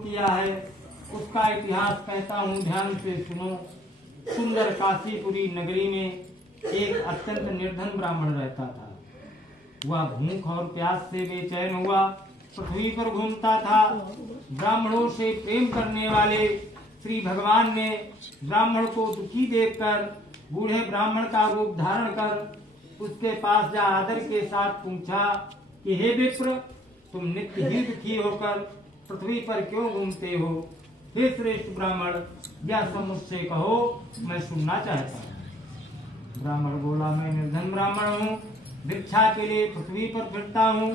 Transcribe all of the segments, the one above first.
किया है उसका इतिहास कहता हूँ, ध्यान से सुनो। सुंदर काशीपुरी नगरी में एक अत्यंत निर्धन ब्राह्मण रहता था। वह भूख और प्यास से बेचैन हुआ पृथ्वी पर घूमता था। ब्राह्मणों से प्रेम करने वाले श्री भगवान ने ब्राह्मण को दुखी देखकर बूढ़े ब्राह्मण का रूप धारण कर उसके पास जा आदर के साथ पूछा कि हे विप्र, तुम नित्य ही दुखी होकर पृथ्वी पर क्यों घूमते हो? हे श्रेष्ठ ब्राह्मण, यह सब मुझसे कहो, मैं सुनना चाहता हूँ। ब्राह्मण बोला, मैं निर्धन ब्राह्मण हूँ, भिक्षा के लिए पृथ्वी पर फिरता हूँ।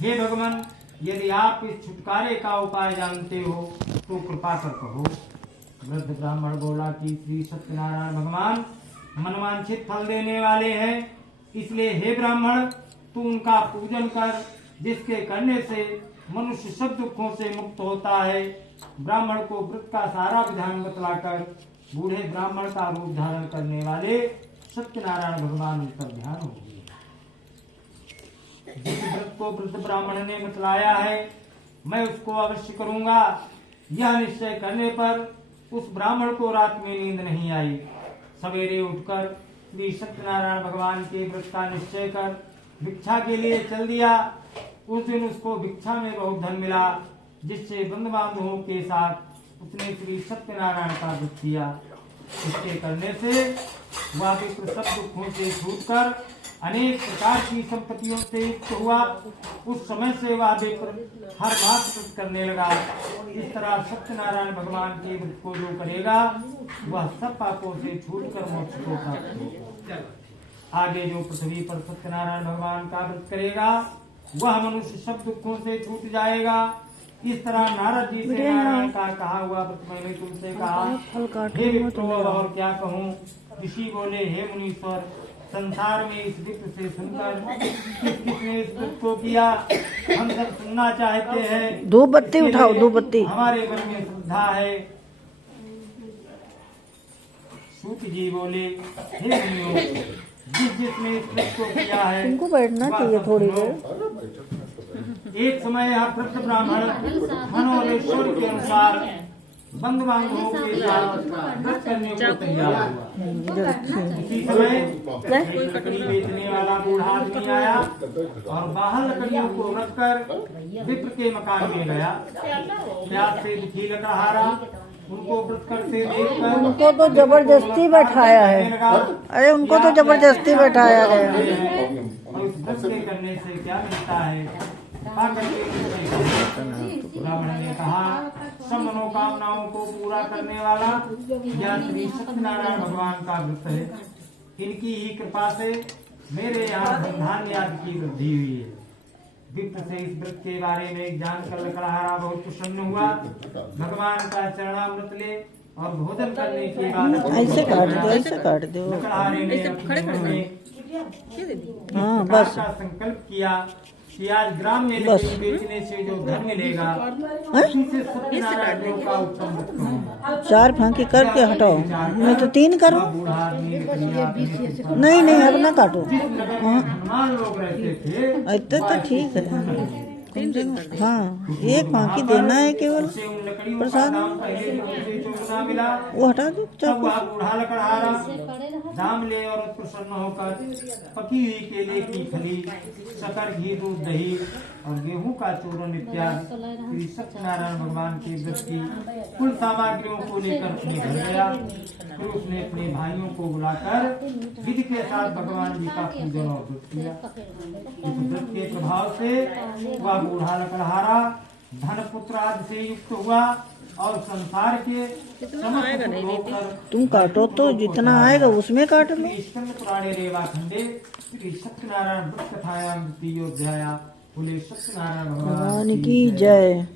हे भगवान, यदि आप इस छुटकारे का उपाय जानते हो तो कृपा कर कहो। वृद्ध ब्राह्मण बोला कि श्री सत्यनारायण भगवान मनवांछित फल देने वाले हैं, इसलिए हे ब्राह्मण, तू उनका पूजन कर, जिसके करने से मनुष्य सब दुखों से मुक्त होता है। ब्राह्मण को व्रत का सारा विधान बतलाकर बूढ़े ब्राह्मण का रूप धारण करने वाले सत्यनारायण भगवान उन पर ध्यान हो गए। जिस व्रत को वृद्ध ब्राह्मण ने बतलाया है, मैं उसको अवश्य करूंगा। यह निश्चय करने पर उस ब्राह्मण को रात में नींद नहीं आई। सवेरे उठकर श्री सत्यनारायण भगवान के व्रत का निश्चय कर भिक्षा के लिए चल दिया। उस दिन उसको भिक्षा में बहुत धन मिला, जिससे बंधु बांधवों के साथ उसने श्री सत्यनारायण का व्रत किया। इसके करने से वह विप्र सब दुखों से छूटकर अनेक प्रकार की संपत्तियों से युक्त हुआ। उस समय से वह विप्र हर मास व्रत करने लगा। इस तरह सत्यनारायण भगवान के व्रत को जो करेगा वह सब पापों से छूटकर मोक्ष को प्राप्त होगा। आगे जो पृथ्वी पर सत्यनारायण भगवान का व्रत करेगा वह मनुष्य सब दुखों से छूट जाएगा। इस तरह नारद जी से नारायण का कहा हुआ व्रत मैंने तुमसे कहा। हे विप्रो, और क्या कहूँ? ऋषि बोले, हे मुनीश्वर, संसार में इस विप्र से सुनकर किसने इस व्रत को किया, हम सब सुनना चाहते हैं। दो बत्ती उठाओ, दो बत्ती। हमारे मन में श्रद्धा है। सूत जी बोले, हे मुनियों, जिसने इस व्रत को किया है तुमको बैठना चाहिए थोड़ी देर। एक समय यह वृद्ध ब्राह्मण मन और ईश्वर के अनुसार बंधु बांधवों के साथ व्रत करने को तैयार हुआ। इसी समय एक लकड़ी बेचने वाला बूढ़ा आदमी आया और बाहर लकड़ियों को रखकर विप्र के मकान में गया। प्यास से दुखी लकड़हारा उनको व्रत करते देखकर उनको तो जबरदस्ती बैठाया है। अरे उनको तो जबरदस्ती बैठाया है। और उस व्रत के करने से क्या मिलता है? ब्राह्मण ने कहा, सब मनोकामनाओं को पूरा करने वाला यह श्री सत्यनारायण भगवान का व्रत है। इनकी ही कृपा से मेरे यहाँ धन धान्य आदि की वृद्धि हुई है। विप्र से इस व्रत के बारे में जानकर लकड़हारा बहुत प्रसन्न हुआ। भगवान का चरणामृत ले और भोजन करने के बाद ऐसे काट दो। लकड़हारे ने अपने मन में हाँ बस का संकल्प किया कि आज ग्राम में लकड़ी बेचने से जो धन मिलेगा उसी से सत्यनारायण देव का उत्तम व्रत करूंगा। 4 फांकी करके हटाओ, मैं तो 3 करूं। बूढ़ा आदमी नहीं अब ना काटो। हनुमान लोग रहते थे, इतना तो ठीक है। हाँ, 1 फांकी देना है केवल प्रसाद। वो हटा दो। तब वह बूढ़ा लकड़हारा दाम ले और प्रसन्न होकर पकी हुई केले की फली, शक्कर, घी, दूध, दही और गेहूं का चूर्ण इत्यादि श्री सत्यनारायण भगवान के व्रत की कुल सामग्रियों को लेकर अपने घर गया। फिर उसने अपने भाइयों को बुलाकर विधि के साथ भगवान जी का पूजन और व्रत किया। इस व्रत के प्रभाव से वह बूढ़ा लकड़हारा धन पुत्र आदि से युक्त हुआ और संसार के तुम काटो तो जितना आएगा उसमें काट लो। पुराणे रेवाखंडे श्री सत्यनारायण व्रत कथायां द्वितीयोऽध्यायः। बोले सत्यनारायण भगवान की जय।